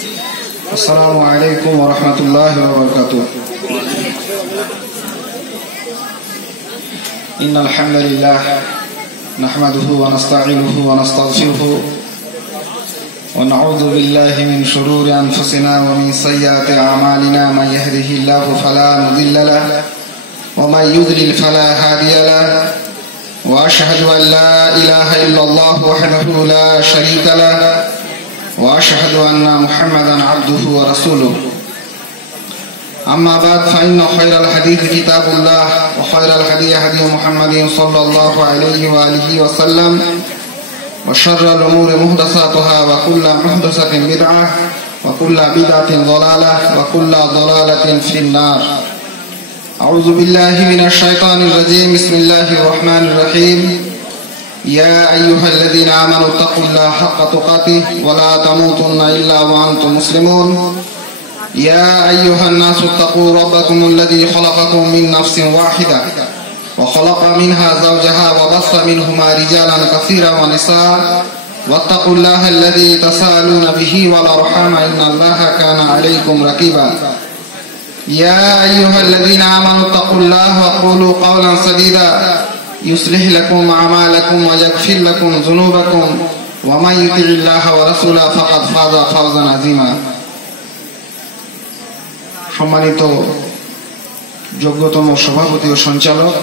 আসসালামু আলাইকুম ওয়া রাহমাতুল্লাহি ওয়া বারাকাতুহু। ইন্নাল হামদালিল্লাহ নাহমাদুহু ওয়া নাস্তাঈনুহু ওয়া নাস্তাগফিরুহু ওয়া নাউযু বিল্লাহি মিন শুরুরি আনফুসিনা ওয়া মিন সাইয়্যাতি আ'মালিনা মান ইয়াহদিহিল্লাহু ফালা মুদিল্লা লাহু ওয়া মান ইউদ্লিল ফালা হাদিয়া লাহু ওয়া আশহাদু আন লা ইলাহা ইল্লাল্লাহু ওয়াহদাহু লা শারীকা লাহু وأشهد أن محمدا عبده ورسوله أما بعد فإن خير الحديث كتاب الله وخير الهدي هدي محمد صلى الله عليه وآله وسلم وشر الأمور محدثاتها وكل محدثة بدعة وكل بدعة ضلالة وكل ضلالة في النار. أعوذ بالله من الشيطان الرجيم. بسم الله الرحمن الرحيم. يا أيها الذين آمنوا اتقوا الله حق تقاته ولا تموتن إلا وأنتم مسلمون. يا أيها الناس اتقوا ربكم الذي خلقكم من نفس واحدة وخلق منها زوجها وبث منهما رجالا كثيرا ونساء واتقوا الله الذي تساءلون به والأرحام إن الله كان عليكم رقيبا. يا أيها الذين آمنوا اتقوا الله وقولوا قولا سديدا يصلح لكم أعمالكم ويغفر لكم ذنوبكم ومن يطع الله ورسوله فقد فاز فوزا عظيما. সম্মানিত যোগ্যতম সভাপতি ও সঞ্চালক,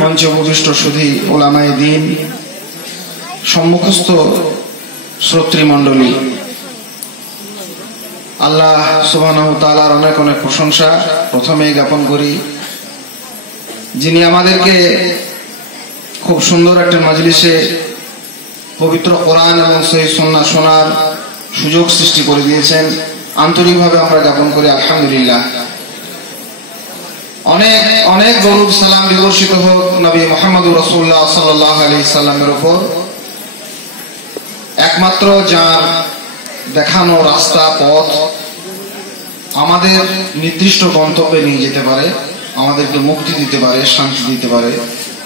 মঞ্চে উপবিষ্ট সুধী ওলামায়ে দ্বীন, সম্মুখস্থ শ্রোতৃমণ্ডলী, আল্লাহ সুবহানাহু ওয়া তাআলার অনেক অনেক প্রশংসা প্রথমেই জ্ঞাপন করি, যিনি আমাদেরকে খুব সুন্দর একটা মজলিসে পবিত্র কোরআন এবং সহিহ সুন্নাহ শোনার সুযোগ সৃষ্টি করে দিয়েছেন। আন্তরিকভাবে আমরা জ্ঞাপন করি আলহামদুলিল্লাহ। অনেক অনেক দরুদ সালাম বিবর্ষিত হোক নবী মুহাম্মদুর রাসূলুল্লাহ সাল্লাল্লাহু আলাইহি সাল্লামের উপর, একমাত্র যার দেখানো রাস্তা পথ আমাদের নির্দিষ্ট গন্তব্যে নিয়ে যেতে পারে, আমাদেরকে মুক্তি দিতে পারে, শান্তি দিতে পারে।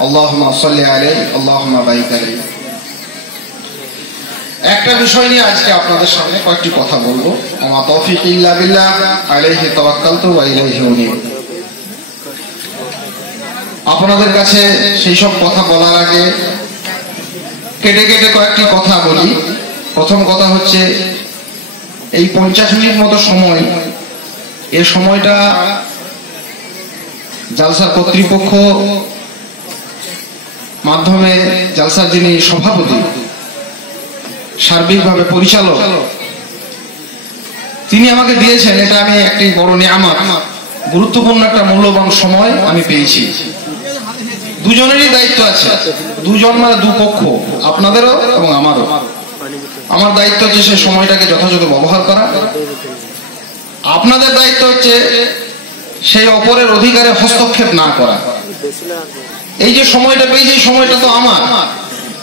আল্লাহুম্মা সাল্লি আলাইহি আল্লাহুম্মা বারিক আলাইহি। একটা বিষয় নিয়ে আজকে আপনাদের সামনে কয়েকটি কথা বলবো। আমা তৌফিক ইল্লা বিল্লাহ আলাইহি তাওয়াক্কালতু ওয়া ইলাইহি উনীব। আপনাদের কাছে সেই সব কথা বলার আগে কেটে কেটে কয়েকটি কথা বলি। প্রথম কথা হচ্ছে, এই 50 মিনিট মতো সময়, এই সময়টা জালসার কর্তৃপক্ষ মাধ্যমে জালসার যিনি সভাপতি, সার্বিকভাবে পরিচালক, তিনি আমাকে দিয়েছেন। এটা আমি একটি বড় নিয়ামত, গুরুত্বপূর্ণ একটা মূল্যবান সময় আমি পেয়েছি। দুজনেরই দায়িত্ব আছে, দুজন মানে দুপক্ষ, আপনাদেরও এবং আমারও। আমার দায়িত্ব হচ্ছে সেই সময়টাকে যথাযথ ব্যবহার করা, আপনাদের দায়িত্ব হচ্ছে সেই অপরের অধিকারে হস্তক্ষেপ না করা। এই যে সময়টা পেয়েছি, এই সময়টা তো আমার,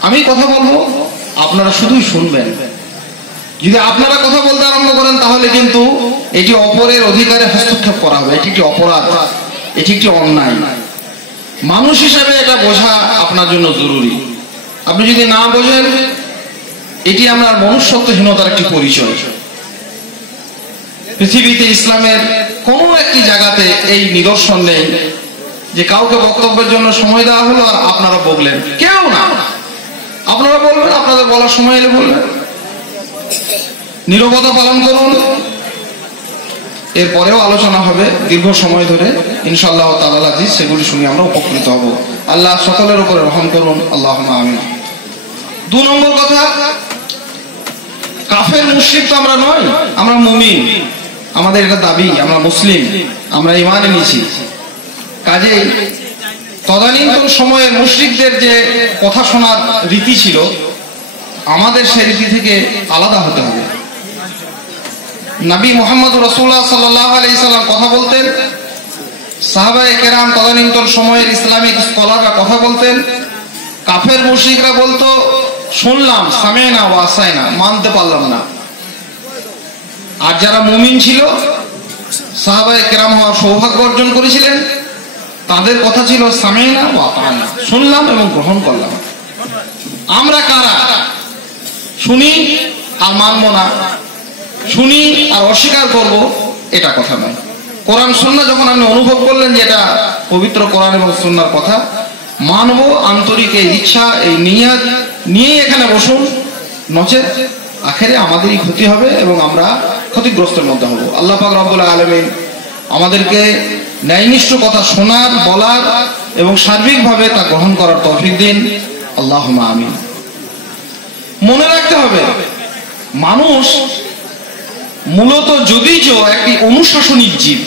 আমি কথা বলবো, আপনারা শুধুই শুনবেন। যদি আপনারা কথা বলতে আরম্ভ করেন তাহলে কিন্তু এটি অপরের অধিকারে হস্তক্ষেপ করা হবে। এটি একটি অপরাধ, এটি একটি অন্যায়। মানুষ হিসেবে এটা বোঝা আপনার জন্য জরুরি। আপনি যদি না বোঝেন, এটি আপনার মনুষ্যত্বহীনতার একটি পরিচয়। পৃথিবীতে ইসলামের কোনো একটি জায়গাতে এই নিদর্শন নেই যে কাউকে বক্তব্যের জন্য সময় দেওয়া হলো আর আপনারা বললেন, কেউ না। আপনারা বলবেন, আপনাদের বলার সময় এলে বলবেন, নীরবতা পালন করুন। এরপরেও আলোচনা হবে দীর্ঘ সময় ধরে ইনশাআল্লাহ তাআলা, সেগুলি শুনে আমরা উপকৃত হব। আল্লাহ সকলের উপরে রহম করুন, আল্লাহুম্মা আমিন। 2 নম্বর কথা, কাফের মুশরিক তো আমরা নই, আমরা মুমিন। আমাদের এটা দাবি, আমরা মুসলিম, আমরা ঈমান এনেছি। কাজেই তদানীন্তন সময়ের মুশরিকদের যে কথা শোনার রীতি ছিল, আমাদের সেই রীতি থেকে আলাদা হতে হবে। নবী মুহাম্মদ রাসূলুল্লাহ সাল্লাল্লাহু আলাইহি সাল্লাম কথা বলতেন, সাহাবায়ে কেরাম তদানীন্তন সময়ের ইসলামিক স্কলাররা কথা বলতেন, কাফের মুশরিকরা বলতো শুনলাম, সামিনা ওয়া আসাইনা, মানতে পারলাম না। আর যারা মুমিন ছিল, সাহাবায়ে কেরাম হওয়ার সৌভাগ্য অর্জন করেছিলেন, তাদের কথা ছিল সামিনা ওয়া আতানা, শুনলাম এবং গ্রহণ করলাম। আমরা কারা? শুনি আর মানব না। শুনি আর অস্বীকার করব, এটা কথা নয়। কোরআন সুন্নাহ যখন আপনি অনুভব করলেন যে এটা পবিত্র কোরআন এবং সুন্নাহর কথা, মানব, আন্তরিক এই ইচ্ছা, এই নিয়ত নিয়েই এখানে বসুন, নচেত আখেরে আমাদেরই ক্ষতি হবে এবং আমরা ক্ষতিগ্রস্তের মধ্যে হব। আল্লাহ পাক রব্বুল আলামিন আমাদেরকে ন্যায়নিষ্ঠ কথা শোনার, বলার এবং সার্বিকভাবে তা গ্রহণ করার তৌফিক দিন। আল্লাহুম্মা আমিন। মনে রাখতে হবে, মানুষ মূলত যদিচ একটি অনুশাসনিক জীব,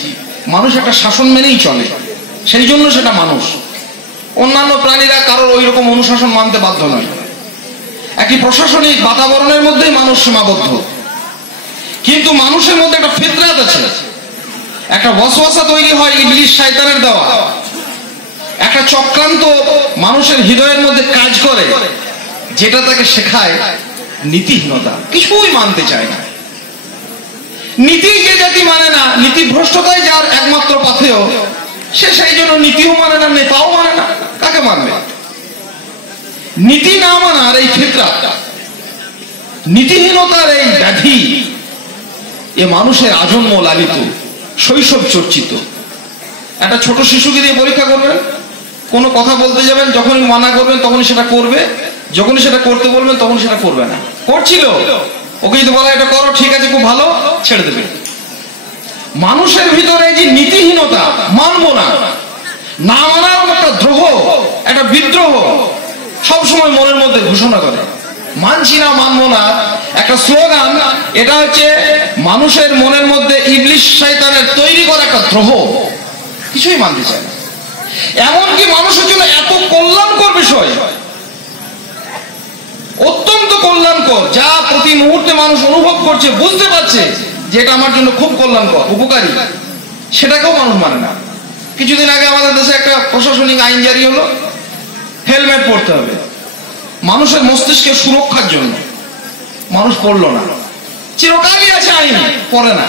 মানুষ একটা শাসন মেনেই চলে, সেই জন্য সেটা মানুষ। অন্যান্য প্রাণীরা কারোর ওই রকম অনুশাসন মানতে বাধ্য নয়। একটি প্রশাসনিক বাতাবরণের মধ্যেই মানুষ সীমাবদ্ধ। কিন্তু মানুষের মধ্যে একটা ফিতরাত আছে, একটা ওয়াসওয়াসা তৈরি হয় ইবলিস শয়তানের দেওয়া, একটা চক্রান্ত মানুষের হৃদয়ের মধ্যে কাজ করে, যেটা তাকে শেখায় নীতিহীনতা, কিছুই মানতে চায় না। নীতি যে জাতি মানে না, নীতিভ্রষ্টতাই যার একমাত্র পাথেয়, সে সেই জন্য নীতিও মানে না, নেতাও মানে না, কাকে মানবে? নীতি না মানার এই ফিতরাত, নীতিহীনতার এই ব্যাধি, এ মানুষের আজন্ম লালিত, শৈশব চর্চিত। একটা ছোট শিশুকে দিয়ে পরীক্ষা করবেন, কোনো কথা বলতে যাবেন, যখনই মানা করবেন তখনই সেটা করবে, যখনই সেটা করতে বলবেন তখন সেটা করবে না। করছিল, ওকে যদি বলা এটা করো, ঠিক আছে খুব ভালো, ছেড়ে দেবে। মানুষের ভিতরে যে নীতিহীনতা, মানবো না, না মানার একটা দ্রোহ, একটা বিদ্রোহ সবসময় মনের মধ্যে ঘোষণা করে। মানছি না, মানবো না একটা স্লোগান, এটা হচ্ছে মানুষের মনের মধ্যে ইবলিস শয়তানের তৈরি করা একটা দ্রোহ, কিছুই মানতে চায় না। এমনকি মানুষের জন্য এত কল্যাণকর বিষয়, অত্যন্ত কল্যাণকর, যা প্রতি মুহূর্তে মানুষ অনুভব করছে, বুঝতে পারছে যে এটা আমার জন্য খুব কল্যাণকর, উপকারী, সেটাকেও মানুষ মানে না। কিছুদিন আগে আমাদের দেশে একটা প্রশাসনিক আইন জারি হলো, হেলমেট পরতে হবে মানুষের মস্তিষ্কের সুরক্ষার জন্য। মানুষ পড়লো না, চিরকালই আছে আইন, পড়ে না।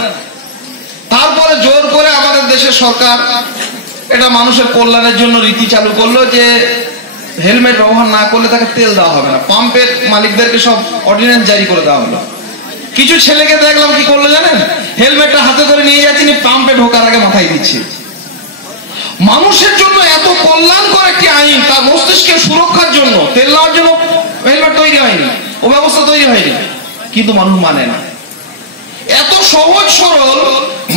তারপরে জোর করে আমাদের দেশের সরকার এটা মানুষের কল্যাণের জন্য রীতি চালু করলো যে হেলমেট ব্যবহার না করলে তাকে তেল দেওয়া হবে না। পাম্পের মালিকদেরকে সব অর্ডিন্যান্স জারি করে দেওয়া হলো। কিছু ছেলেকে দেখলাম কি করলো জানেন, হেলমেটটা হাতে করে নিয়ে যাচ্ছি, পাম্পে ঢোকার আগে মাথায় দিচ্ছে। মানুষের জন্য এত কল্যাণকর একটি আইন, তার মস্তিষ্কের সুরক্ষার জন্য, তেল নেওয়ার জন্য হেলমেট তৈরি হয়নি, ও ব্যবস্থা তৈরি হয়নি, কিন্তু মানুষ মানে না। এত সহজ সরল,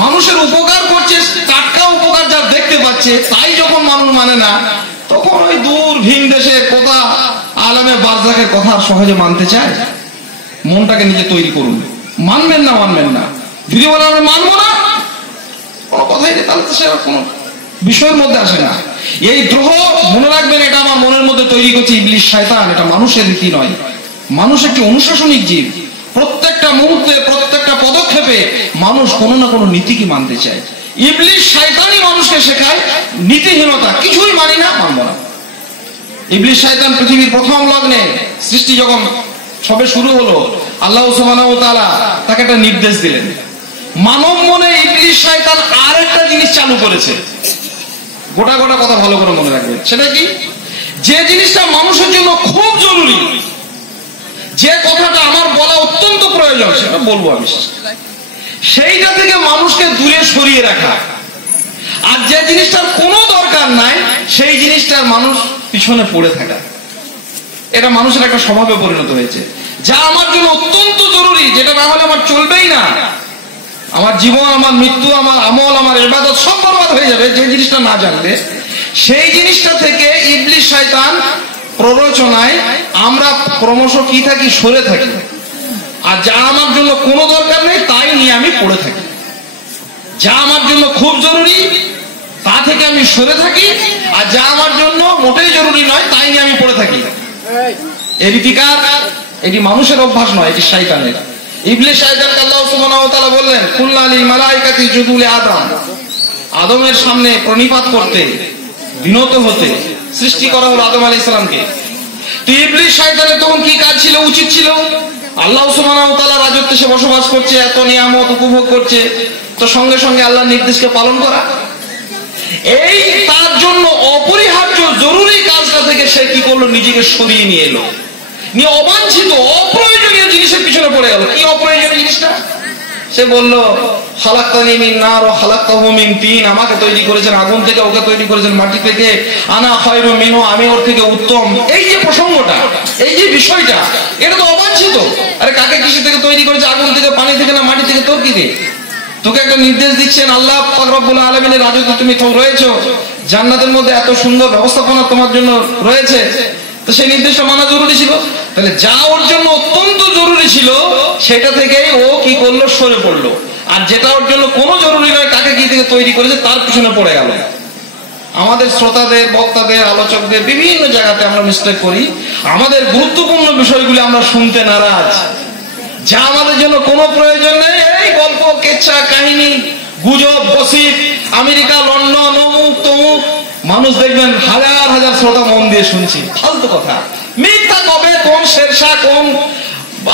মানুষের উপকার করছে, টাটকা উপকার যা দেখতে পাচ্ছে, তাই যখন মানুষ মানে না, তখন ওই দূর ভিন দেশের কথা, আলমে বারজাকের কথা সহজে মানতে চায়। মনটাকে নিজে তৈরি করুন, মানবেন না, মানবেন না। যদি বলে আমি মানবো না, কোনো কথাই নেই, তাহলে তো সে কোনো বিষয়ের মধ্যে আসে না। এই দ্রোহ মনে রাখবেন, এটা আমার মনের মধ্যে তৈরি করছে ইবলিস শয়তান, এটা মানুষের রীতি নয়। মানুষ একটি অনুশাসনিক জীব, প্রত্যেকটা মুহূর্তে, প্রত্যেকটা পদক্ষেপে মানুষ কোনো না কোনো নীতিকে মানতে চায়। ইবলিস শয়তানই মানুষকে শেখায় নীতিহীনতা, কিছুই মানি না, মানবো না। ইবলিস শয়তান পৃথিবীর প্রথম লগ্নে, সৃষ্টি যখন সবে শুরু হলো, আল্লাহ সুবহানাহু ওয়া তাআলা তাকে একটা নির্দেশ দিলেন। মানব মনে ইবলিস শয়তান আর একটা জিনিস চালু করেছে, গোটা গোটা কথা ভালো করে মনে রাখবেন। সেটা কি? যে জিনিসটা মানুষের জন্য খুব জরুরি, যে কথাটা আমার বলা অত্যন্ত প্রয়োজন, সেটা বলবো আমি, সেইটা থেকে মানুষকে দূরে সরিয়ে রাখা। আর যে জিনিসটার কোনো দরকার নাই, সেই জিনিসটার মানুষ পিছনে পড়ে থাকা, এটা মানুষের একটা স্বভাবে পরিণত হয়েছে। যা আমার জন্য অত্যন্ত জরুরি, যেটা না হলে আমার চলবেই না, আমার জীবন, আমার মৃত্যু, আমার আমল, আমার ইবাদত সব বরবাদ হয়ে যাবে, যে জিনিসটা না জানলে, সেই জিনিসটা থেকে ইবলিস শয়তান প্ররোচনায় আমরা ক্রমশ কি থাকি, সরে থাকি। আর যা আমার জন্য কোনো দরকার নেই, তাই নিয়ে আমি পড়ে থাকি। যা আমার জন্য খুব জরুরি, তা থেকে আমি সরে থাকি, আর যা আমার জন্য মোটেই জরুরি নয়, তাই নিয়ে আমি পড়ে থাকি। এই রীতিকার, এটি মানুষের অভ্যাস নয়, এটি শয়তানের। ইবলিস শয়তানকে আল্লাহ সুবহানাহু ওয়া তাআলা বললেন, কুল্লা লিল মালাইকাতি ইসজুদু লি আদম, আদমের সামনে প্রণিপাত করতে, বিনত হতে সৃষ্টি করা হলো আদম আলাইহিস সালামকে। তো ইবলিস শয়তানের তখন কি কাজ ছিল, উচিত ছিল? আল্লাহ সুবহানাহু ওয়া তাআলা রাজত্বে সে বসবাস করছে, এত নিয়ামত উপভোগ করছে, তো সঙ্গে সঙ্গে আল্লাহর নির্দেশকে পালন করা, এই তার জন্য অপরিহার্য জরুরি কাজটা থেকে সে কি করলো, নিজেকে সরিয়ে নিয়ে এলো, নিয়ে অবাঞ্ছিত অপ্রয়োজনীয় জিনিসের পিছনে পড়ে গেল। কি অপ্রয়োজনীয় জিনিসটা? সে বলল খালাকতানি মিন নার ওয়া খালাকতাহু মিন তিন, আমাকে তৈরি করেছেন আগুন থেকে, ওকে তৈরি করেছেন মাটি থেকে, আনা খায়রুম মিনহু, আমি ওর থেকে উত্তম। এই যে প্রসঙ্গটা, এই যে বিষয়টা, এটা তো অবাঞ্ছিত। আরে কাকে কিসে থেকে তৈরি করেছে, আগুন থেকে, পানি থেকে, না মাটি থেকে? তোর কি রে? তোকে একটা নির্দেশ দিচ্ছেন আল্লাহ পাক রব্বুল আলামিনের রাজত্বে তুমি রয়েছো, জান্নাতের মধ্যে এত সুন্দর ব্যবস্থাপনা তোমার জন্য রয়েছে, তো সেই নির্দেশটা মানা জরুরি ছিল। তাহলে যা ওর জন্য অত্যন্ত জরুরি ছিল সেটা থেকেই ও কি করলো, সরে পড়লো। আর যেটা ওর জন্য কোনো জরুরি নয়, কাকে কি থেকে তৈরি করেছে তার পিছনে পড়ে গেল। আমাদের শ্রোতাদের, বক্তাদের, আলোচকদের বিভিন্ন জায়গাতে আমরা মিস্টেক করি। আমাদের গুরুত্বপূর্ণ বিষয়গুলি আমরা শুনতে নারাজ, যা আমাদের জন্য কোনো প্রয়োজন নেই। এই গল্প, কেচ্ছা, কাহিনী, গুজব, গসিপ, আমেরিকা, লন্ডন, অমুক তমুক, মানুষ দেখবেন হাজার হাজার শ্রোতা মন দিয়ে শুনছি, ফালতু কথা, মিথ্যা। কবে কোন শেরশাহ, কোন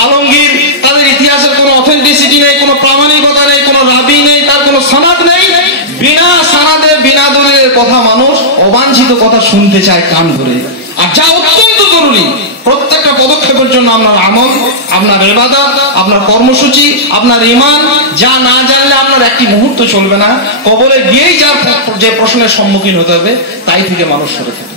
আলমগীর, তাদের ইতিহাসের কোনো অথেন্টিসিটি নেই, কোনো প্রামাণিকতা নেই, কোনো রাবি নেই, তার কোনো সনদ নেই। বিনা সনদে, বিনা দলিলের কথা মানুষ অবাঞ্ছিত কথা শুনতে চায় কান ধরে। আর যা অত্যন্ত জরুরি, প্রত্যেকটা পদক্ষেপের জন্য আপনার আমল, আপনার ইবাদত, আপনার কর্মসূচি, আপনার ঈমান, যা না জানলে আপনার একটি মুহূর্ত চলবে না। কবরে গিয়েই যার যে প্রশ্নের সম্মুখীন হতে হবে, তাই থেকে মানুষ সরে থাকে।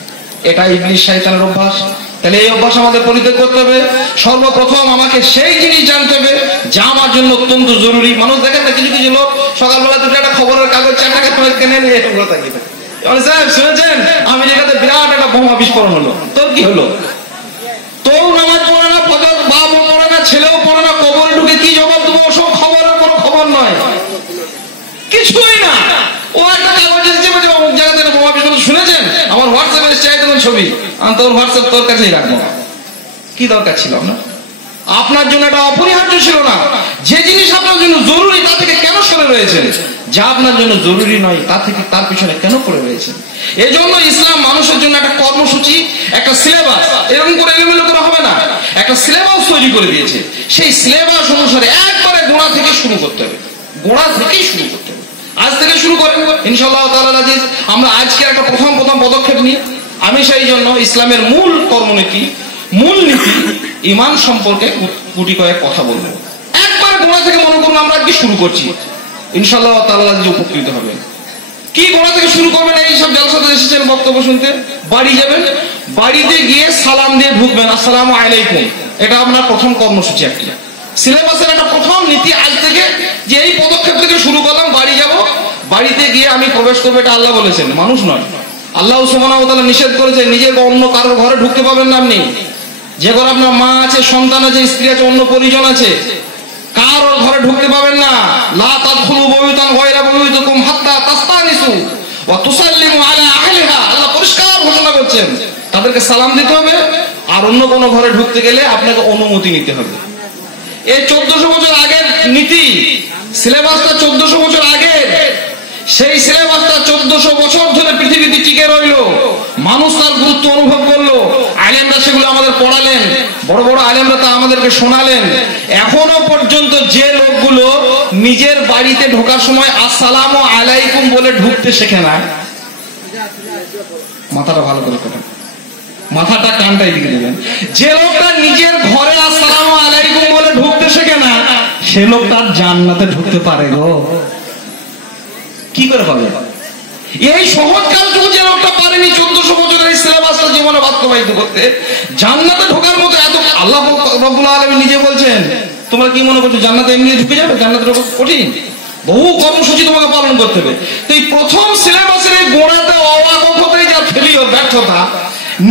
এটা ইবলিস শয়তানের অভ্যাস। তাহলে এই অভ্যাস আমাদের পরিত্যাগ করতে হবে। সর্বপ্রথম আমাকে সেই জিনিস জানতে হবে যা আমার জন্য অত্যন্ত জরুরি। মানুষ দেখেন না, কিছু কিছু লোক সকালবেলা দুটো একটা খবরের কাগজ 4 টাকা কেনে নিয়ে এগুলো থাকে। সাহেব শুনেছেন আমেরিকাতে বিরাট একটা বোমা বিস্ফোরণ হলো, তোর কি হলো? তোর নামাজ পড়ে না, ফজর বাপ পড়ে না, ছেলেও পড়ে না, কবরে ঢুকে কি জবাব দেবো? ওসব খবরের কোনো খবর নয়, কিছুই না। ও একটা কাগজ এসেছে বলছে অমুক জায়গাতে বোমা বিস্ফোরণ শুনেছেন, আমার হোয়াটসঅ্যাপে এসেছে তখন ছবি, আমি তোর হোয়াটসঅ্যাপ তোর কাছেই রাখবো। কি দরকার ছিল? আপনার জন্য এটা অপরিহার্য ছিল না। যে জিনিস আপনার জন্য জরুরি তা থেকে কেন সরে রয়েছেন? যা আপনার জন্য জরুরি নয় তা থেকে তার পিছনে কেন পড়ে রয়েছেন? এই জন্য ইসলাম মানুষের জন্য একটা কর্মসূচি, একটা সিলেবাস, এরকম করে এলোমেলো করা হবে না, একটা সিলেবাস তৈরি করে দিয়েছে। সেই সিলেবাস অনুসারে একবারে গোড়া থেকে শুরু করতে হবে, গোড়া থেকেই শুরু করতে হবে। আজ থেকে শুরু করেন ইনশাআল্লাহ তাআলা আজিজ। আমরা আজকে একটা প্রথম পদক্ষেপ নিই। আমি সেই জন্য ইসলামের মূল কর্মনীতি, মূল নীতি, ঈমান সম্পর্কে গুটি কয়েক কথা বলবো। একবার গোড়া থেকে মনে করুন আমরা কি শুরু করছি, ইনশাআল্লাহ তাআলা যে উপকৃত হবে। কি গোড়া থেকে শুরু করবেন? এই সব জলসাতে এসেছেন বক্তব্য শুনতে, বাড়ি যাবেন, বাড়িতে গিয়ে সালাম দিয়ে ঢুকবেন, আসসালামু আলাইকুম। এটা আপনার প্রথম কর্মসূচি, একটা সিলেবাসের একটা প্রথম নীতি। আজ থেকে যে এই পদক্ষেপ থেকে শুরু করলাম, বাড়ি যাব, বাড়িতে গিয়ে আমি প্রবেশ করবো, এটা আল্লাহ বলেছেন, মানুষ নয়। আল্লাহ সুবহানাহু ওয়া তাআলা নিষেধ করেছে নিজের অন্য কারোর ঘরে ঢুকতে পাবেন না। আপনি যে ঘরে আপনার মা আছে, সন্তান আছে, স্ত্রী আছে, অন্য পরিজন আছে, কারোর ঘরে ঢুকতে পাবেন না। লা তাদখুলু বুয়ুতান গায়রা বুয়ুতিকুম হাত্তা তাস্তানিসু ওয়া তুসাল্লিমু আলা আহলিহা। আল্লাহ পরিষ্কার ঘোষণা করছেন তাদেরকে সালাম দিতে হবে, আর অন্য কোন ঘরে ঢুকতে গেলে আপনাকে অনুমতি নিতে হবে। এই 1400 বছর আগের নীতি, সিলেবাসটা 1400 বছর আগের। সেই সিলেবাসটা 1400 বছর ধরে পৃথিবীতে টিকে রইল। মানুষ তার গুরুত্ব অনুভব করলো, আলেমরা সেগুলো আমাদের পড়ালেন, বড় বড় আলেমরা তা আমাদেরকে শোনালেন। এখনো পর্যন্ত যে লোকগুলো নিজের বাড়িতে ঢোকার সময় আসসালামু আলাইকুম বলে ঢুকতে শেখে না, মাথাটা ভালো করে করেন, মাথাটা কানটাই দিকে দেবেন। যে লোকটা নিজের ঘরে আসসালামু আলাইকুম বলে ঢুকতে শেখে না, সে লোকটা জান্নাতে ঢুকতে পারে গো? কি করে পাবে? এই সহজ কাজটুকু যে লোকটা পারেনি 1400 বছরের সিলেবাসটা জীবনে বাস্তবায়িত করতে, জান্নাতে ঢোকার মতো এত, আল্লাহ রাব্বুল আলামিন নিজে বলছেন, তোমরা কি মনে করছো জান্নাতে এমনি ঢুকে যাবে? জান্নাতে ঢোকা কঠিন, বহু কর্মসূচি তোমাকে পালন করতে হবে। তো এই প্রথম সিলেবাসের এই গোড়াতে অবাকতেই যা ফেলিও ব্যর্থতা,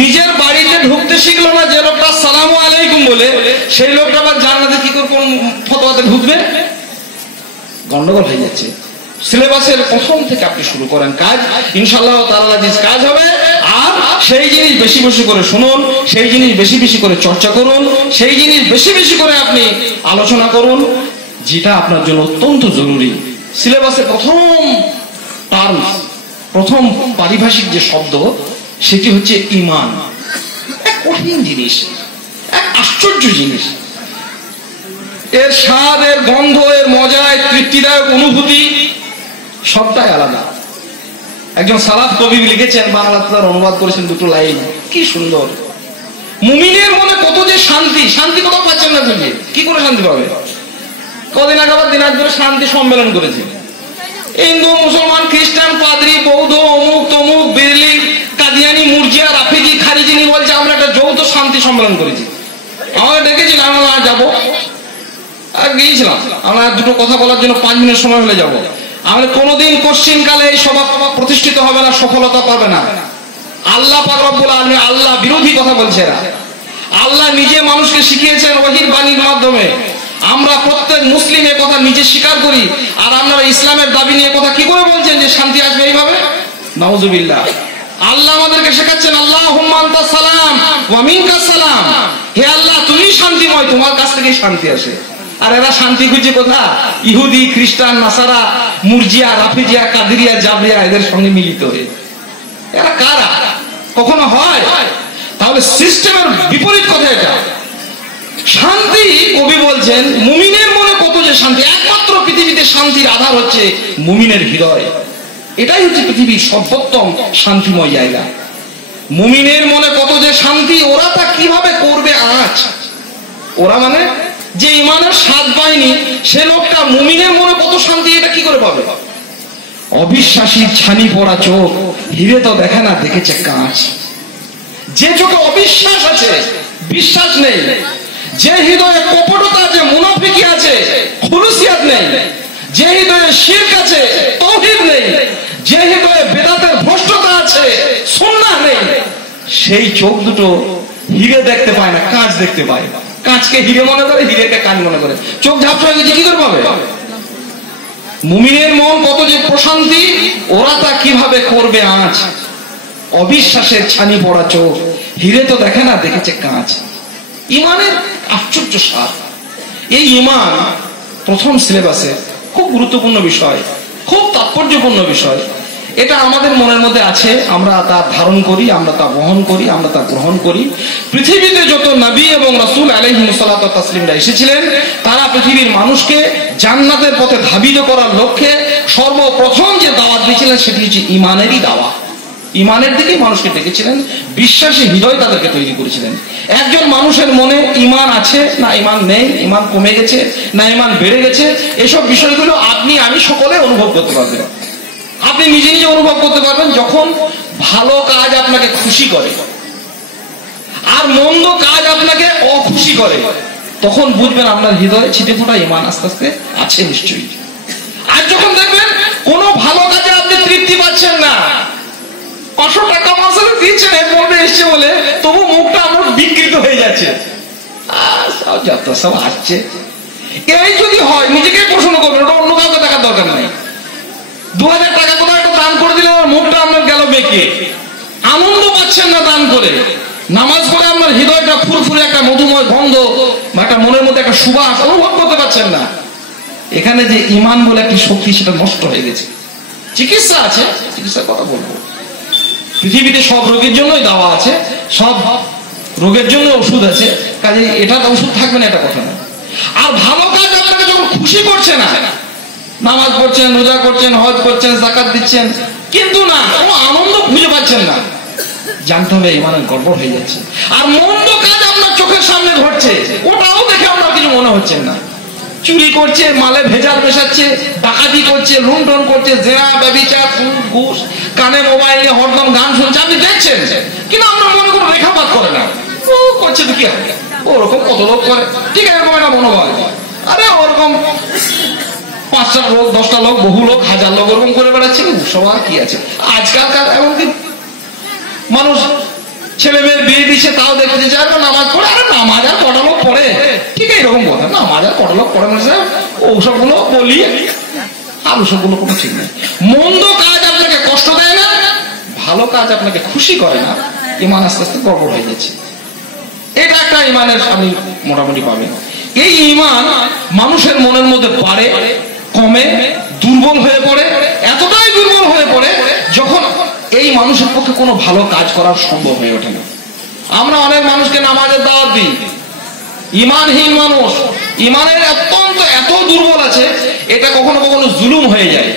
নিজের বাড়িতে ঢুকতে শিখলো না যে লোকটা আসসালামু আলাইকুম বলে, সেই লোকটা আবার জান্নাতে কি করে কোন ফতোয়াতে ঢুকবে? গন্ডগোল হয়ে যাচ্ছে। সিলেবাসের প্রথম থেকে আপনি শুরু করেন কাজ, ইনশাআল্লাহ তাআলা কাজ হবে। আর সেই জিনিস বেশি বেশি করে শুনুন, সেই জিনিস বেশি বেশি করে চর্চা করুন, সেই জিনিস বেশি বেশি করে আপনি আলোচনা করুন, যেটা আপনার জন্য অত্যন্ত জরুরি। সিলেবাসের প্রথম টার্ম, প্রথম পারিভাষিক যে শব্দ, সেটি হচ্ছে ঈমান। এক কঠিন জিনিস, এক আশ্চর্য জিনিস। এর স্বাদ, এর গন্ধ, এর মজা, এর তৃপ্তিদায়ক অনুভূতি সবটাই আলাদা। একজন সালাফ কবি লিখেছেন, বাংলা তার অনুবাদ করেছেন 2টো লাইন, কি সুন্দর। মুমিনের মনে কত যে শান্তি, শান্তি কোথাও পাচ্ছেন না খুঁজে, কি করে শান্তি পাবে? কদিন আগে আবার দিনাজপুরে শান্তি সম্মেলন করেছে। হিন্দু, মুসলমান, খ্রিস্টান, পাদ্রী, বৌদ্ধ, অমুক তমুক, বিরলি, কাদিয়ানি, মুরজিয়া, রাফিজি, খারিজিনি বলছে আমরা একটা যৌথ শান্তি সম্মেলন করেছি। আমাকে ডেকেছিল, আমরা যাবো, আর গিয়েছিলাম। আমরা দুটো কথা বলার জন্য 5 মিনিট সময় হলে যাবো। আমরা কোনোদিন কোশ্চিন কালে এই সভা প্রতিষ্ঠিত হবে না, সফলতা পাবে না। আল্লাহ পাক রব্বুল আলামিন আল্লাহ বিরোধী কথা বলছে এরা। আল্লাহ নিজে মানুষকে শিখিয়েছেন ওহীর বাণীর মাধ্যমে। আমরা প্রত্যেক মুসলিম এ কথা নিজে স্বীকার করি, আর আপনারা ইসলামের দাবি নিয়ে কথা কি করে বলছেন যে শান্তি আসবে এইভাবে? নাউজুবিল্লাহ। আল্লাহ আমাদেরকে শেখাচ্ছেন আল্লাহুম্মা আনতাস সালাম ওয়া মিনকাস সালাম, হে আল্লাহ তুমি শান্তিময়, তোমার কাছ থেকেই শান্তি আসে। আর এরা শান্তি খুঁজে কোথা? ইহুদি, খ্রিস্টান, নাসারা, মুরজিয়া, রাফিজিয়া, কাদেরিয়া, জাবরিয়া, এদের সঙ্গে মিলিত হয়ে। এরা কারা? কখনো হয়? তাহলে সিস্টেমের বিপরীত কথা এটা। শান্তি, কবি বলছেন মুমিনের মনে কত যে শান্তি। একমাত্র পৃথিবীতে শান্তির আধার হচ্ছে মুমিনের হৃদয়। এটাই হচ্ছে পৃথিবীর সর্বোত্তম শান্তিময় জায়গা। মুমিনের মনে কত যে শান্তি, ওরা তা কিভাবে করবে আজ? ওরা মানে যে ইমানের স্বাদ পায়নি সে লোকটা মুমিনের মনে কত শান্তি এটা কি করে পাবে? অবিশ্বাসীর ছানি পড়া চোখ হিরে তো দেখে না, দেখেছে কাঁচ। যে চোখে অবিশ্বাস আছে, বিশ্বাস নেই, যে হৃদয়ে কপটতা আছে, মুনাফিকি আছে, খুলুসিয়াত নেই, যে হৃদয়ে শিরক আছে, তাওহীদ নেই, যে হৃদয়ে বেদাতের ভ্রষ্টতা আছে, সুন্নাহ নেই, সেই চোখ দুটো হিরে দেখতে পায় না, কাঁচ দেখতে পায়। কাঁচকে হিরে মনে করে, হিরেকে কাঁচ মনে করে। চোখ ঝাপসা হয়ে গেছে, কি করে পাবে? মুমিনের মন কত যে প্রশান্তি, ওরা তা কিভাবে করবে আজ? অবিশ্বাসের ছানি পড়া চোখ হিরে তো দেখে না, দেখেছে কাঁচ। ইমানের আশ্চর্য সার। এই ইমান প্রথম সিলেবাসে খুব গুরুত্বপূর্ণ বিষয়, খুব তাৎপর্যপূর্ণ বিষয়। এটা আমাদের মনের মধ্যে আছে, আমরা তা ধারণ করি, আমরা তা বহন করি, আমরা তা গ্রহণ করি। পৃথিবীতে যত নবী এবং রাসূল আলাইহিমুসসালাতু ওয়াত তাসলিমরা এসেছিলেন, তারা পৃথিবীর মানুষকে জান্নাতের পথে ধাবিত করার লক্ষ্যে সর্বপ্রথম যে দাওয়াত দিয়েছিলেন সেটি হচ্ছে ইমানেরই দাওয়াত। ইমানের দিকেই মানুষকে ডেকেছিলেন, বিশ্বাসী হৃদয় তাদেরকে তৈরি করেছিলেন। একজন মানুষের মনে ইমান আছে না ইমান নেই, ইমান কমে গেছে না ইমান বেড়ে গেছে, এসব বিষয়গুলো আপনি আমি সকলে অনুভব করতে পারবেন। আপনি নিজে নিজে অনুভব করতে পারবেন যখন ভালো কাজ আপনাকে খুশি করে আর মন্দ কাজ আপনাকে অখুশি করে, তখন বুঝবেন আপনার হৃদয়ে ছিটে ফোটা ইমান আস্তে আস্তে আছে নিশ্চয়ই। আর যখন দেখবেন কোন ভালো কাজে আপনি তৃপ্তি পাচ্ছেন না, 500 টাকা মাসে দিচ্ছেন এর মধ্যে এসছে বলে, তবু মুখটা আমার বিকৃত হয়ে যাচ্ছে, যত সব আসছে। এই যদি হয় নিজেকে প্রশ্ন করবেন, ওটা অন্য কাউকে দেখার দরকার নাই। 2000 টাকা কোথাও একটা দান করে দিলে মুখটা আপনার গেল বেঁকে, আনন্দ পাচ্ছেন না দান করে। নামাজ পড়ে আপনার হৃদয়টা ফুরফুরে একটা মধুময় গন্ধ, একটা মনের মধ্যে একটা সুবাস অনুভব করতে পারছেন না। এখানে যে ইমান বলে একটি শক্তি, সেটা নষ্ট হয়ে গেছে। চিকিৎসা আছে, চিকিৎসার কথা বলবো। পৃথিবীতে সব রোগের জন্যই দাওয়া আছে, সব রোগের জন্য ওষুধ আছে, কাজে এটা ওষুধ থাকবে না এটা কথা না। আর ভালো কাজ আপনাকে যখন খুশি করছে না, নামাজ পড়ছেন, রোজা করছেন, হজ করছেন, যাকাত দিচ্ছেন, কিন্তু না কোনো আনন্দ খুঁজে পাচ্ছেন না, জানতে হবে ইমানের গড়বড় হয়ে যাচ্ছে। আর মন্দ কাজ আপনার চোখের সামনে ঘটছে, ওটাও দেখে আপনার কিছু মনে হচ্ছে না। চুরি করছে, মালে ভেজাল মেশাচ্ছে, ডাকাতি করছে, লুণ্ঠন করছে, জেনা, ব্যভিচার, সুদ, ঘুষ, কানে মোবাইল নিয়ে হরদম গান শুনছে, আপনি দেখছেন, কিন্তু আপনার মনে কোনো রেখাপাত করে না। ও করছে তো কি হবে, ওরকম কত লোক করে, ঠিক এরকম একটা মনোভাব। আরে ওরকম 5টা লোক, 10টা লোক, বহু লোক, 1000 লোক ওরকম করে বেড়াচ্ছে, সবার কি আছে। আজকালকার এমনকি মানুষ ছেলে মেয়ের বিয়ে দিচ্ছে, তাও দেখতে চায় না নামাজ পড়ে। আরে নামাজ আর কটা লোক পড়ে, ঠিক এরকম কথা, নামাজ আর কটা লোক পড়ে না, ওসব গুলো বলি, আর ওসব গুলো কোনো ঠিক নেই। মন্দ কাজ আপনাকে কষ্ট দেয় না, ভালো কাজ আপনাকে খুশি করে না, ইমান আস্তে আস্তে গড়বড় হয়ে যাচ্ছে। এটা একটা ইমানের স্বামী মোটামুটি পাবে। এই ইমান মানুষের মনের মধ্যে বাড়ে, কমে, দুর্বল হয়ে পড়ে, এতটাই দুর্বল হয়ে পড়ে যখন এই মানুষের পক্ষে কোনো ভালো কাজ করা সম্ভব হয়ে ওঠে না। আমরা অনেক মানুষকে নামাজের দাওয়াত দিই, ইমানহীন মানুষ, ইমানের অত্যন্ত এত দুর্বল আছে, এটা কখনো কখনো জুলুম হয়ে যায়।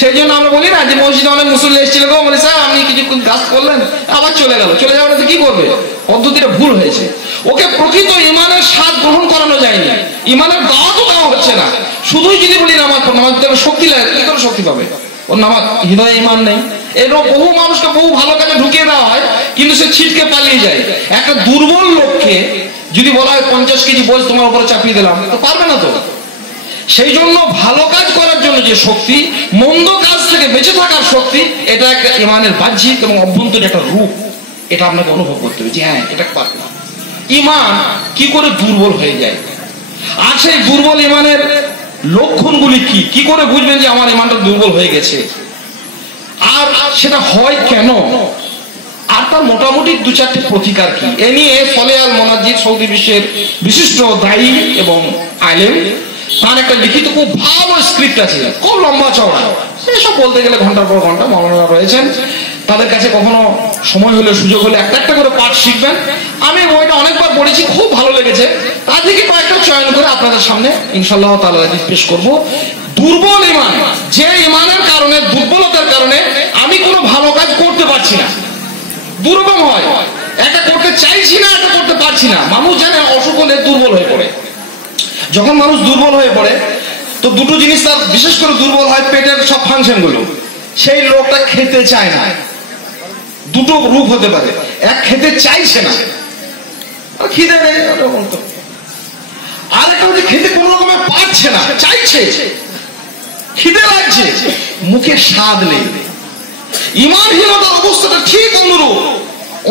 সেই জন্য আমরা বলি না যে মসজিদে অনেক মুসল্লি এসেছিল, বলে স্যার আপনি কিছুক্ষণ কাজ করলেন আবার চলে গেল, চলে যাওয়ার কি করবে, পদ্ধতিটা ভুল হয়েছে। ওকে প্রকৃত ইমানের স্বাদ গ্রহণ করানো যায়নি, ইমানের দাওয়াতও দেওয়া হচ্ছে না। শুধুই যদি বলি নামাজ পড়, নামাজ পড়তে শক্তি লাগে, কি করে শক্তি পাবে? ওর নামাজ হৃদয়ে ঈমান নেই। এরকম বহু মানুষকে বহু ভালো কাজে ঢুকিয়ে দেওয়া হয়, কিন্তু সে ছিটকে পালিয়ে যায়। একটা দুর্বল লোককে যদি বলা হয় 50 কেজি বোঝ তোমার উপরে চাপিয়ে দিলাম, তো পারবে না তো। সেই জন্য ভালো কাজ করার জন্য যে শক্তি, মন্দ কাজ থেকে বেঁচে থাকার শক্তি, এটা একটা ঈমানের বাহ্যিক এবং অভ্যন্তরীণ একটা রূপ। এটা আপনাকে অনুভব করতে হবে যে হ্যাঁ এটা পারবে না। ঈমান কি করে দুর্বল হয়ে যায়, আর সেই দুর্বল ঈমানের লক্ষণগুলি কি, কি করে বুঝবেন যে আমার ঈমানটা দুর্বল হয়ে গেছে, আর সেটা হয় কেন, আর তার মোটামুটি 2-4টে প্রতিকার কি, এ নিয়ে সলেহ আল মোনাজ্জিদ সৌদি বিশ্বের বিশিষ্ট দায়ী এবং আলেম, তার একটা লিখিত খুব ভালো স্ক্রিপ্ট আছে, খুব লম্বা চওড়া, সেসব বলতে গেলে ঘন্টার পর ঘন্টা। মাওলানা রয়েছেন, তাদের কাছে কখনো সময় হলে সুযোগ হলে একটা একটা করে পাঠ শিখবেন। আমি বইটা অনেকবার পড়েছি, খুব ভালো লেগেছে। তার থেকে কয়েকটা চয়ন করে আপনাদের সামনে ইনশাআল্লাহ তাআলা পেশ করব। দুর্বল ঈমান, যে ঈমানের কারণে, দুর্বলতার কারণে আমি কোনো ভালো কাজ করতে পারছি না, দুর্বল হয়, একটা করতে চাইছি না, একটা করতে পারছি না। মানুষ জানে অসুখ হলে দুর্বল হয়ে পড়ে। যখন মানুষ দুর্বল হয়ে পড়ে, তো দুটো জিনিস তার বিশেষ করে দুর্বল হয়, পেটের সব ফাংশন গুলো। সেই লোকটা খেতে চায় না। দুটো রূপ হতে পারে, এক খেতে চাইছে না, খিদে নেই, আর একটা হচ্ছে খেতে কোন রকমের পারছে না, চাইছে, খিদে লাগছে, মুখে স্বাদ নেই। ঈমানহীনতার অবস্থাটা ঠিক অনুরূপ।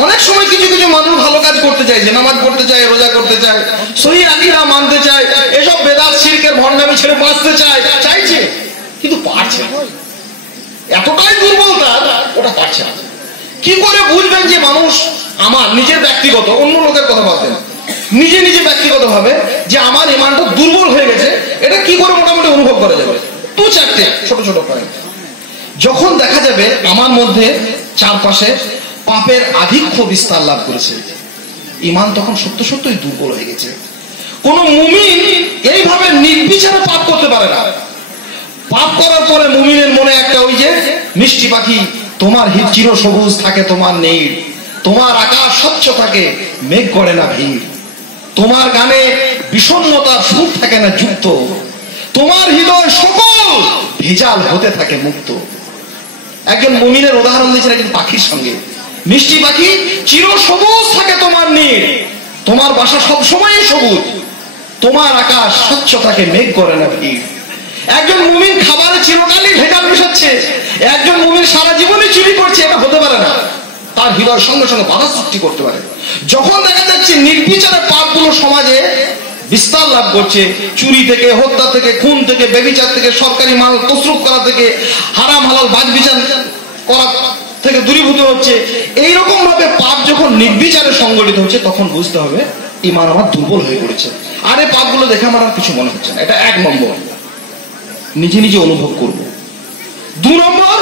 অনেক সময় কিছু কিছু মানুষ ভালো কাজ করতে চায়, যে নামাজ পড়তে চায়, রোজা করতে চায়, সহিহ আকীদা মানতে চায়, এসব বেদাত শিরকের ভণ্ডামি ছেড়ে বাঁচতে চায়, চাইছে, কিন্তু পারছে না। এতটাই দুর্বলতা, ওটা পারছে না। কি করে বুঝবেন যে মানুষ, আমার নিজের ব্যক্তিগত, অন্য লোকের কথা ভাববেন, নিজে নিজে ব্যক্তিগত ভাবে যে আমার ঈমানটা দুর্বল হয়ে গেছে, এটা কি করে মোটামুটি অনুভব করা যাবে? 2-4টে ছোট ছোট পয়েন্ট। যখন দেখা যাবে আমার মধ্যে চারপাশে পাপের আধিক্য বিস্তার লাভ করেছে, ঈমান তখন সত্য সত্যই দুর্বল হয়ে গেছে। কোন মুমিন এইভাবে নির্বিচারে পাপ করতে পারে না। পাপ করার পরে মুমিনের মনে একটা ওই যে মিষ্টি পাখি, তোমার চির সবুজ থাকে তোমার নীড়, তোমার আকাশ স্বচ্ছ থাকে মেঘ করে না ভিড়, তোমার গানে বিষণ্ণতার সুর থাকে না যুক্ত, তোমার হৃদয় সকল ভেজাল হতে থাকে মুক্ত। একজন মুমিনের উদাহরণ দিয়েছেন একজন পাখির সঙ্গে। মিষ্টি পাখি, চির সবুজ থাকে তোমার নীড়, তোমার বাসা সবসময় সবুজ, তোমার আকাশ স্বচ্ছ থাকে মেঘ করে না ভিড়। একজন মুমিন খাবারে চিরকালই ভেজাল মেশাচ্ছে, একজন মুমিন সারা জীবনে চুরি করছে, এটা হতে পারে না। তার হৃদয় সঙ্গে সঙ্গে বাধা সৃষ্টি করতে পারে। যখন দেখা যাচ্ছে নির্বিচারে পাপগুলো সমাজে বিস্তার লাভ করছে, চুরি থেকে, হত্যা থেকে, খুন থেকে, ব্যভিচার থেকে, সরকারি মাল তসরুফ করা থেকে, হারাম হালাল বাজ বিচার করা থেকে দূরীভূত হচ্ছে, এইরকম ভাবে পাপ যখন নির্বিচারে সংগঠিত হচ্ছে, তখন বুঝতে হবে ঈমান আমার দুর্বল হয়ে পড়েছে। আর এই পাপগুলো দেখে আমার আর কিছু মনে হচ্ছে না। এটা 1 নম্বর, নিজে নিজে অনুভব করব। 2 নম্বর,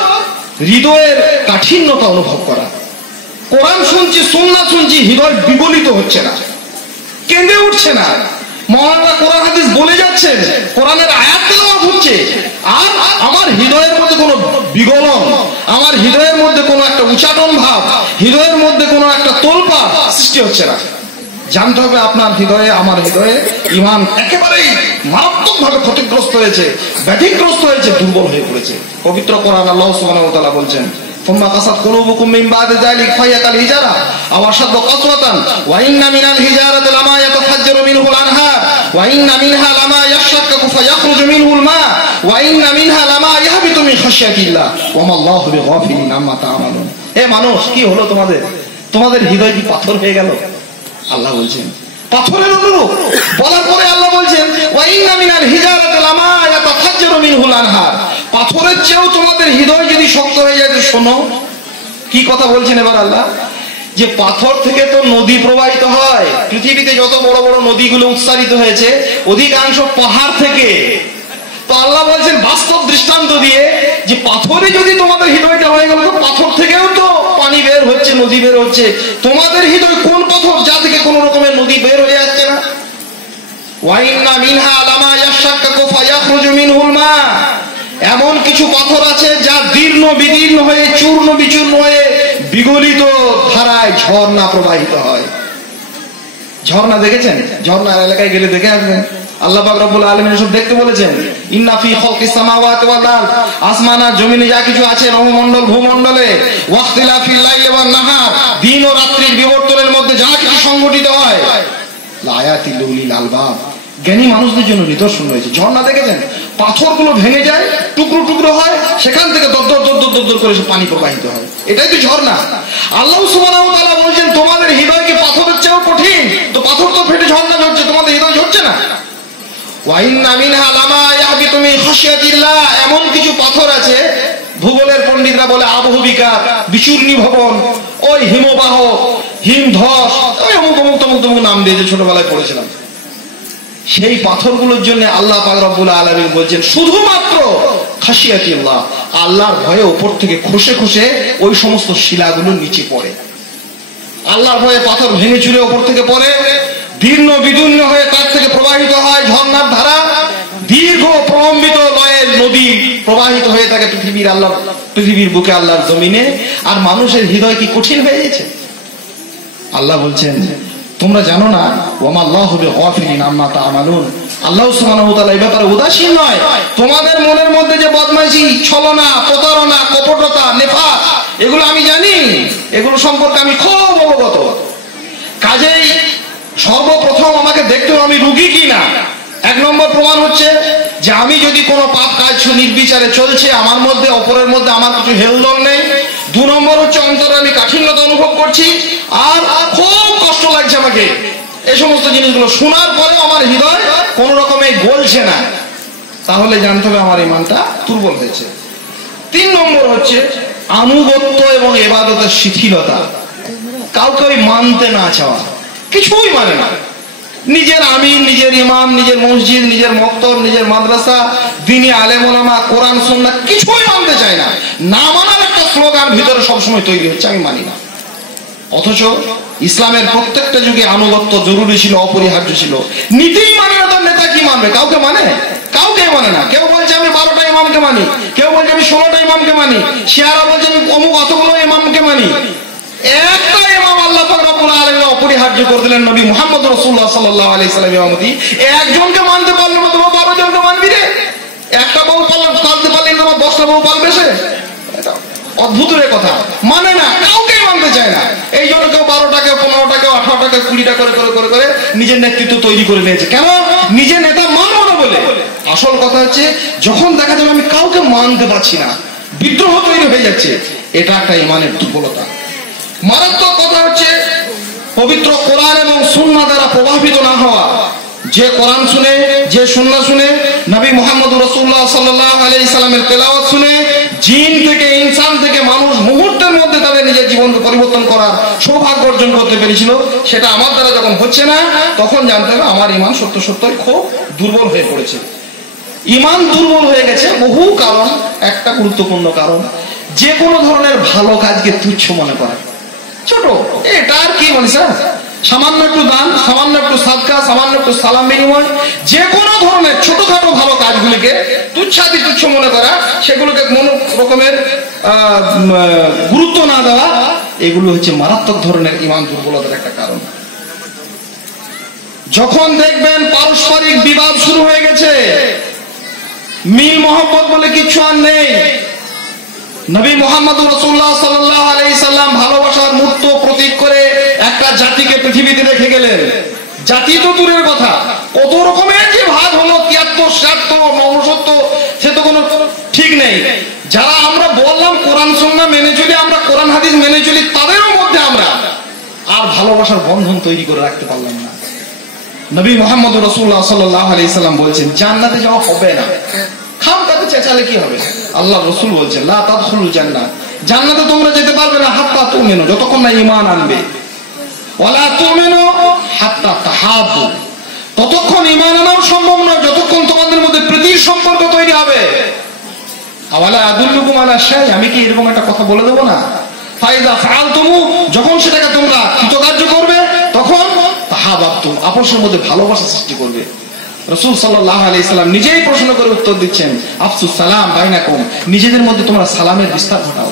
হৃদয়ের কাঠিন্যতা অনুভব করা। কোরআন শুনছি, সুন্নাত শুনছি, হৃদয় বিগলিত হচ্ছে না, কেঁদে উঠছে না। মাওলানা কোরআন হাদিস বলে যাচ্ছেন, কোরআনের আয়াত তেলাওয়াত হচ্ছে, আর আমার হৃদয়ের মধ্যে কোনো বিগলন, আমার হৃদয়ের মধ্যে কোনো একটা উচাটন ভাব, হৃদয়ের মধ্যে কোনো একটা তোলপাড় সৃষ্টি হচ্ছে না। জানতে হবে আপনার হৃদয়ে, আমার হৃদয়ে ঈমান একেবারেই মারাত্মকভাবে ক্ষতিগ্রস্ত হয়েছে, ব্যাধিগ্রস্ত হয়েছে, দুর্বল হয়ে পড়েছে। পবিত্র কোরআন আল্লাহ সুবহানাহু ওয়া তাআলা বলছেন, ثم قست قلوبكم من بعد ذلك فهي كالحجارة أو أشد قسوة وإن من الحجارة لما يتفجر منه الأنهار وإن منها لما يشقق فيخرج منه الماء وإن منها لما يهبط من خشية الله وما الله بغافل عما تعملون। হে মানুষ, কি হলো তোমাদের? তোমাদের হৃদয় কি পাথর হয়ে গেল? আল্লাহ বলছেন পাথরের অনুরূপ। বলার পরে আল্লাহ বলছেন ওয়াইন্না মিনাল হিজারাতি লামা ইয়াতাফাজ্জারু মিনহুল আনহার, পাথরের চেয়েও তোমাদের হৃদয় যদি শক্ত হয়ে যায়। শোনো কি কথা বলছেন এবার আল্লাহ, যে পাথর থেকে তো নদী প্রবাহিত হয়। পৃথিবীতে যত বড় বড় নদীগুলো উৎসারিত হয়েছে, অধিকাংশ পাহাড় থেকে। তো আল্লাহ বলছেন বাস্তব দৃষ্টান্ত দিয়ে, যে পাথরে যদি তোমাদের হৃদয়টা হয়ে গেল, তো পাথর থেকেও তো পানি বের হচ্ছে, নদী বের হচ্ছে। তোমাদের হৃদয় কোন পাথর যা থেকে কোন রকমের নদী বের হয়ে যাচ্ছে না? ওয়াইন্না মিনহা লামা ইয়াশাক্কাকু ফায়াখরুজু মিনহুল মা, এমন কিছু পাথর আছে যা দীর্ণ বিদীর্ণ হয়ে, চূর্ণ বিচূর্ণ হয়ে বিগলিত ধারায় ঝর্ণা প্রবাহিত হয়। ঝর্ণা দেখেছেন? ঝর্ণার এলাকায় গেলে দেখে আসবেন, আল্লাহ পাক রব্বুল আলামিন এসব দেখতে বলেছেন। ইন্না ফি খালকিস সামাওয়াতি ওয়াল আরদ, আসমান আর জমিনে যা কিছু আছে নভমণ্ডল ভূমণ্ডলে, ওয়াখতিলাফিল লাইলি ওয়ান নাহার, দিন ও রাত্রির বিবর্তনের মধ্যে যা কিছু সংঘটিত হয়, লায়াতিল লিল আলবাব, জ্ঞানী মানুষদের জন্য নিদর্শন রয়েছে। ঝর্ণা দেখেছেন? পাথরগুলো ভেঙে যায়, টুকরো টুকরো হয়, সেখান থেকে দরদর দরদর দরদর করে পানি প্রবাহিত হয়, এটাই তো ঝর্ণা। আল্লাহ সুবহানাহু ওয়া তাআলা বলছেন তোমাদের হৃদয়কে পাথরের চেয়েও কঠিন, তো পাথর তো ফেটে ঝর্ণা ঝরছে, তোমাদের হৃদয় ঝরছে না। ওয়া ইন্না মিনহা লামা ইয়াহবিতু মিন খাশিয়াতিল্লাহ, এমন কিছু পাথর আছে, ভূগোলের পণ্ডিতরা বলে আবহবিকার, বিচূর্ণী ভবন, ওই হিমবাহ, হিমধস, ওই অমুক অমুক তমুক তমুক নাম দিয়ে যে ছোটবেলায় পড়েছিলাম, সেই পাথরগুলোর জন্য আল্লাহ পাক রব্বুল আলামিন বলছেন শুধুমাত্র খাশিয়াতিল্লাহ, আল্লাহর ভয়ে উপর থেকে খসে খসে ওই সমস্ত শিলাগুলো নিচে পড়ে। আল্লাহর ভয়ে পাথর ভেঙে চুরে উপর থেকে পড়ে, দীর্ণ বিদীর্ণ হয়ে তার থেকে প্রবাহিত হয় ঝর্ণার ধারা, দীর্ঘ প্রলম্বিত লয়ের নদী প্রবাহিত হয়ে থাকে পৃথিবীর বুকে, আল্লাহর জমিনে। আর মানুষের হৃদয় কি কঠিন হয়ে গেছে? আল্লাহ বলছেন তোমরা জানো না, ওয়ামাল্লাহু বিগাফিলিন আম্মা তা'মালুন, আল্লাহ সুবহানাহু ওয়া তাআলা এই ব্যাপারে উদাসীন নয়। তোমাদের মনের মধ্যে যে বদমাইশি, ছলনা, প্রতারণা, কপটতা, নেফাক, এগুলো আমি জানি, এগুলো সম্পর্কে আমি খুব অবগত। কাজেই সর্বপ্রথম আমাকে দেখতে হবে আমি রুগী কিনা। এক নম্বর প্রমাণ হচ্ছে যে আমি যদি কোনো পাপ কাজ নির্বিচারে চলছে, আমার মধ্যে অপরের মধ্যে আমার কিছু হেলদোল নেই। দু নম্বর হচ্ছে অন্তরে আমি কাঠিন্যতা অনুভব করছি আর খুব কষ্ট লাগছে আমাকে, এই সমস্ত জিনিসগুলো শোনার পরেও আমার হৃদয় কোন রকমে গলছে না, তাহলে জানতে হবে আমার ঈমানটা দুর্বল হয়েছে। 3 নম্বর হচ্ছে আনুগত্য এবং ইবাদতের শিথিলতা, কাউকে মানতে না চাওয়া, কিছুই মানে না, নিজের আমিন, নিজের ইমাম, নিজের মসজিদ, নিজের মক্তব, নিজের মাদ্রাসা, দ্বীনি আলেম ওলামা, কোরআন সুন্নাহ কিছুই মানতে চায় না। না মানার একটা স্লোগান ভিতরে সবসময় তৈরি হচ্ছে, আমি মানি না। অথচ ইসলামের প্রত্যেকটা যুগে আনুগত্য জরুরি ছিল, অপরিহার্য ছিল। নীতিই মানে না, তার নেতা কি মানবে? কাউকে মানে? কাউকে মানে না। কেউ বলছে আমি 12টা ইমামকে মানি, কেউ বলছে আমি 16টা ইমামকে মানি, শিয়ারা বলছে আমি অমুক অতগুলো ইমামকে মানি। একটা ইমাম আল্লাহ পাক রব্বুল আলামিন অপরিহার্য করে দিলেন, নবী মুহাম্মদ রাসূলুল্লাহ সাল্লাল্লাহু আলাইহি সাল্লাম ইমামতি। একজনকে মানতে পারলে না, তোমার 12 জনকে মানবি রে? একটা বউ পালতে পারলে তোমার 10টা বউ পালবে সে? এটা অদ্ভুত রে কথা, মানে না, কাউকে মানতে চায় না। এই জন্য কেউ 12টা, কেউ 15টা, কেউ 18টা, কেউ 20টা করে করে করে করে নিজের নেতৃত্ব তৈরি করে নিয়েছে। কেন? নিজের নেতা মানবো না বলে। আসল কথা হচ্ছে যখন দেখা যাবে আমি কাউকে মানতে পারছি না, বিদ্রোহ তৈরি হয়ে যাচ্ছে, এটা একটা ঈমানের দুর্বলতা। মারাত্মক কথা হচ্ছে পবিত্র কোরআন এবং সুন্নাহ দ্বারা প্রভাবিত না হওয়া। যে কোরআন শুনে, যে সুন্নাহ শুনে, নবী মুহাম্মদ রাসূলুল্লাহ সাল্লাল্লাহু আলাইহি সাল্লামের তেলাওয়াত শুনে, জিন থেকে ইনসান থেকে মানুষ মুহূর্তের মধ্যে তাদের নিজের জীবনকে পরিবর্তন করার সৌভাগ্য অর্জন করতে পেরেছিল, সেটা আমার দ্বারা যখন হচ্ছে না, তখন জানতে হবে আমার ঈমান সত্য সত্যই খুব দুর্বল হয়ে পড়েছে। ঈমান দুর্বল হয়ে গেছে বহু কারণ, একটা গুরুত্বপূর্ণ কারণ যে কোনো ধরনের ভালো কাজকে তুচ্ছ মনে করা। ছোট, এটা আর কি বলি স্যার, সামান্য একটু দান, সামান্য একটু সাদকা, সামান্য একটু সালাম বিনিময়, যে কোনো ধরনের ছোটখাটো ভালো কাজগুলিকে তুচ্ছাতি তুচ্ছ মনে করা, সেগুলোকে কোনো রকমের গুরুত্ব না দেওয়া, এগুলো হচ্ছে মারাত্মক ধরনের ঈমান দুর্বলতার একটা কারণ। যখন দেখবেন পারস্পরিক বিবাদ শুরু হয়ে গেছে, মিল মহব্বত বলে কিছু আর নেই। নবী মুহাম্মদ রাসূলুল্লাহ সাল্লাল্লাহু আলাইহি সাল্লাম ভালোবাসার মূর্ত প্রতীক করে একটা জাতিকে পৃথিবীতে রেখে গেলেন। জাতি তো দূরের কথা, কত রকমের যে ভাগ হলো, 73, 76, 69, সে তো কোনো ঠিক নেই। যারা আমরা বললাম কোরআন সুন্নাহ মেনে চলি, আমরা কোরআন হাদিস মেনে চলি, তাদেরও মধ্যে আমরা আর ভালোবাসার বন্ধন তৈরি করে রাখতে পারলাম না। নবী মুহাম্মদ রাসূলুল্লাহ সাল্লাল্লাহু আলাইহি সাল্লাম বলেছেন জান্নাতে যাওয়া হবে না। খামটাতে চেঁচালে কি হবে? আল্লাহ রাসূল বলছেন লা তাদখুলুল জান্নাহ, জান্নাতে তোমরা যেতে পারবে না হাত্তা তুমিনু, যতক্ষণ না ঈমান আনবে। ওয়ালা তুমিনু হাত্তা তাহাব্বু, ততক্ষণ ঈমান আনাও সম্ভব নয় যতক্ষণ তোমাদের মধ্যে প্রীতির সম্পর্ক তৈরি হবে। আওয়ালা আদুল্লুকুম আলা শাই, আমি কি এরকম একটা কথা বলে দেব না? ফাইদা ফাআলতুমু, যখন সেটাকে তোমরা কৃতকার্য করবে, তখন তাহাব্বাতুম, আপসের মধ্যে ভালোবাসা সৃষ্টি করবে। রাসূল সাল্লাল্লাহু আলাইহি সাল্লাম নিজেই প্রশ্ন করে উত্তর দিচ্ছেন, আফসুস সালাম বাইনাকুম, নিজেদের মধ্যে তোমরা সালামের বিস্তার ঘটাও।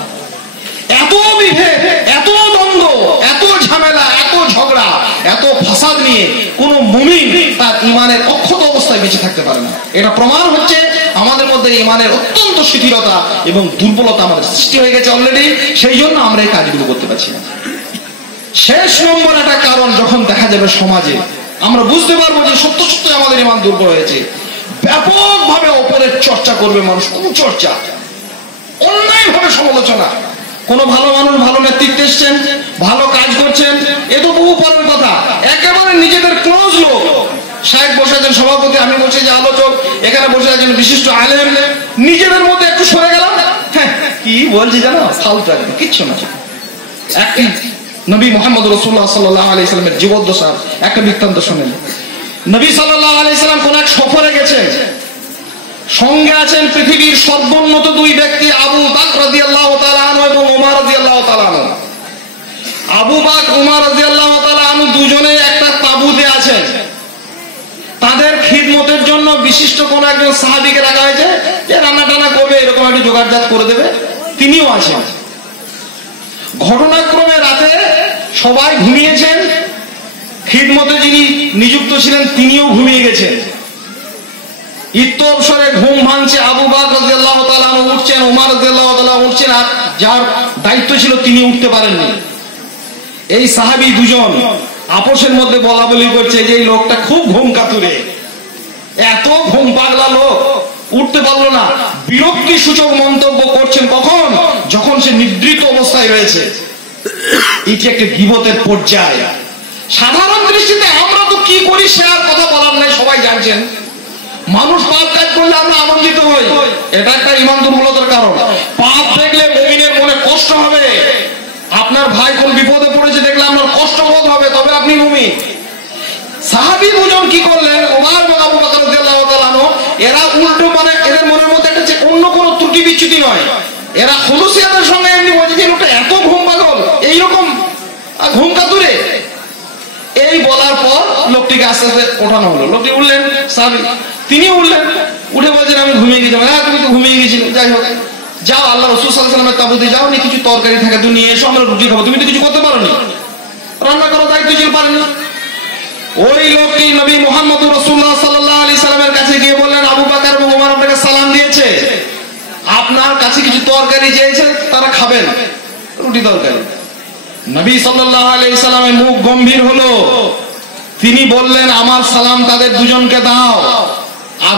এত বিভেদ, এত দ্বন্দ্ব, এত ঝামেলা, এত ঝগড়া, এত ফাসাদ নিয়ে কোন মুমিন তার ঈমানের অক্ষত অবস্থায় বেঁচে থাকতে পারে না। এটা প্রমাণ হচ্ছে আমাদের মধ্যে ইমানের অত্যন্ত শিথিলতা এবং দুর্বলতা আমাদের সৃষ্টি হয়ে গেছে অলরেডি, সেই জন্য আমরা এই কাজগুলো করতে পারছি না। শেষ নম্বর একটা কারণ, যখন দেখা যাবে সমাজে আমরা বুঝতে পারবো যে সত্য সত্য আমাদের ইমান দুর্বল হয়েছে, ব্যাপকভাবে অপরের চর্চা করবে মানুষ, কুচর্চা, অন্যায় ভাবে সমালোচনা। কোন ভালো মানুষ ভালো নেতৃত্বে এসছেন, ভালো কাজ করছেন, এ তো বহু পরের কথা। একেবারে নিজেদের ক্লোজ লোক, সাহেব বসে আছেন সভাপতি, আমি বলছি যে আলোচক, এখানে বসে আছেন বিশিষ্ট আলেম, নিজেদের মধ্যে একটু সরে গেলাম, হ্যাঁ কি বলছি জানো, ফালতু একদম কিচ্ছু না। একটি নবী মুহাম্মদ রাসূলুল্লাহ সাল্লাল্লাহু আলাইহি সাল্লামের জীবদ্দশার একটা বৃত্তান্ত শুনেন। নবী সাল্লাল্লাহু আলাইহি সাল্লাম কোন এক সফরে গেছেন, সঙ্গে আছেন পৃথিবীর সর্বোন্নত দুই ব্যক্তি, আবু বকর রাদিয়াল্লাহু তাআলা আনহু এবং ওমর রাদিয়াল্লাহু তাআলা আনহু। আবু বকর ওমর রাদিয়াল্লাহু তাআলা আনহু দুজনেই একটা তাঁবুতে আছেন। তাদের খিদমতের জন্য বিশিষ্ট কোন একজন সাহাবীকে রাখা হয়েছে, যে রান্না টান্না করবে, এরকম একটু জোগাড়জাত করে দেবে, তিনিও আছেন। ঘটনাক্রমে রাতে সবাই ঘুমিয়েছেন, খিদমতে যিনি নিযুক্ত ছিলেন তিনিও ঘুমিয়ে গেছেন। ইত্যবসরে ঘুম ভাঙছে, আবু বকর রাদিয়াল্লাহু তাআলা আনহু উঠছেন, ওমর রাদিয়াল্লাহু তাআলা উঠছেন, আর যার দায়িত্ব ছিল তিনি উঠতে পারেননি। এই সাহাবী দুজন আপোষের মধ্যে বলা বলি করছে যে এই লোকটা খুব ঘুম কাতুরে, এত ঘুম পাগলা লোক, উঠতে পারলো না। বিরক্তি সূচক মন্তব্য করছেন কখন, যখন সে নিদ্রিত অবস্থায় রয়েছে। এটি একটা গীবতের পর্যায়। সাধারণ দৃষ্টিতে আমরা তো কি করি সে আর কথা বলার নাই, সবাই জানছেন। মানুষ পাপ কাজ করলে আমরা আনন্দিত হই, এটা একটা ঈমান দুর্বলতার কারণ। পাপ দেখলে মুমিনের মনে কষ্ট হবে, আপনার ভাই কোন বিপদে পড়েছে দেখলে আপনার কষ্ট বোধ হবে, তবে আপনি মুমিন। সাহাবী দুজন কি করলেন, ওমর এবং আবু বকর রাদিয়াল্লাহু তাআলা আনহু, এরা উল্টো, মানে এদের মনের মধ্যে একটা অন্য কোনো ত্রুটি বিচ্যুতি নয়, এরা খুলুসিয়াতের সঙ্গে এমনি বলছে যে লোকটা এত ঘুম পাগল, এইরকম ঘুম কাতুরে। এই বলার পর লোকটিকে আস্তে আস্তে ওঠানো হলো। লোকটি উঠলেন, সাহাবী তিনি উঠলেন, উঠে বলছেন আমি ঘুমিয়ে গেছিলাম। হ্যাঁ তুমি তো ঘুমিয়ে গেছিলে, যাই হোক যাও আল্লাহ রাসূল সাল্লাল্লাহু আলাইহি ওয়াসাল্লামের তাঁবুতে যাও, নি কিছু তরকারি থাকে তুমি নিয়ে এসো, আমরা রুটি খাবো। তুমি তো কিছু করতে পারোনি, রান্না করার দায়িত্ব ছিল, পারেনি। ওই লোকটি নবী মুহাম্মদ রাসূলুল্লাহ সাল্লাল্লাহু আলাইহি সাল্লামের কাছে গিয়ে বললেন, আবু বকর এবং ওমর আপনাকে সালাম দিয়েছে, আপনার কাছে কিছু তরকারি চেয়েছে, তারা খাবেন রুটি তরকারি। নবী সাল্লাল্লাহু আলাইহি সাল্লামের মুখ গম্ভীর হলো, তিনি বললেন আমার সালাম তাদের দুজনকে দাও। আর